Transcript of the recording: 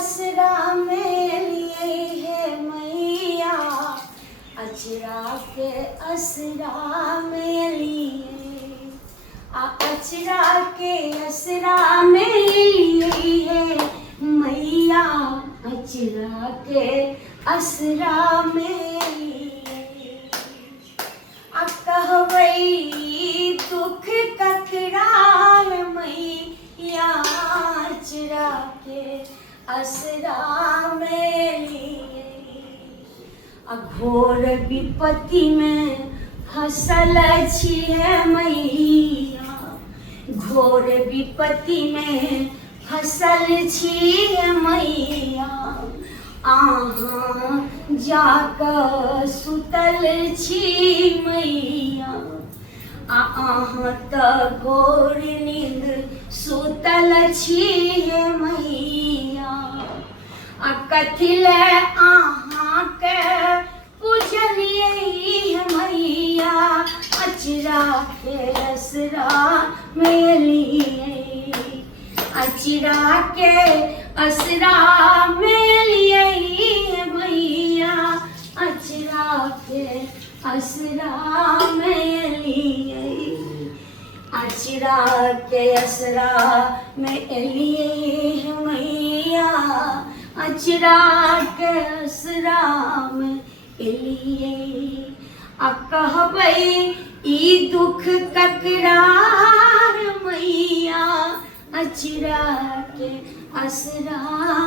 असरा में लिए है मैया, अचरा के असरा में लिए, अचरा के असरा में लिए है मैया, अचरा के असरा में लिए। कहवई दुख ककरा मैया, अचरा के असरा में लिए। घोर विपत्ति में फसल छिए मैया, घोर विपत्ति में फसल छिए मैया, आहाँ जाकर सुतल छी मैया, आहाँ त घोर नींद सुतल छिए मैया। कथिल आहाँ के पूजलिए मैया, अचरा के असरा में लिए, अचरा के असरा में लिए मैया, अचरा के असरा में लिए, अचरा के असरा में लिए मैया, अचरा के असरा में लिए। कहबई ई दुख ककरा मैया, अचरा के असरा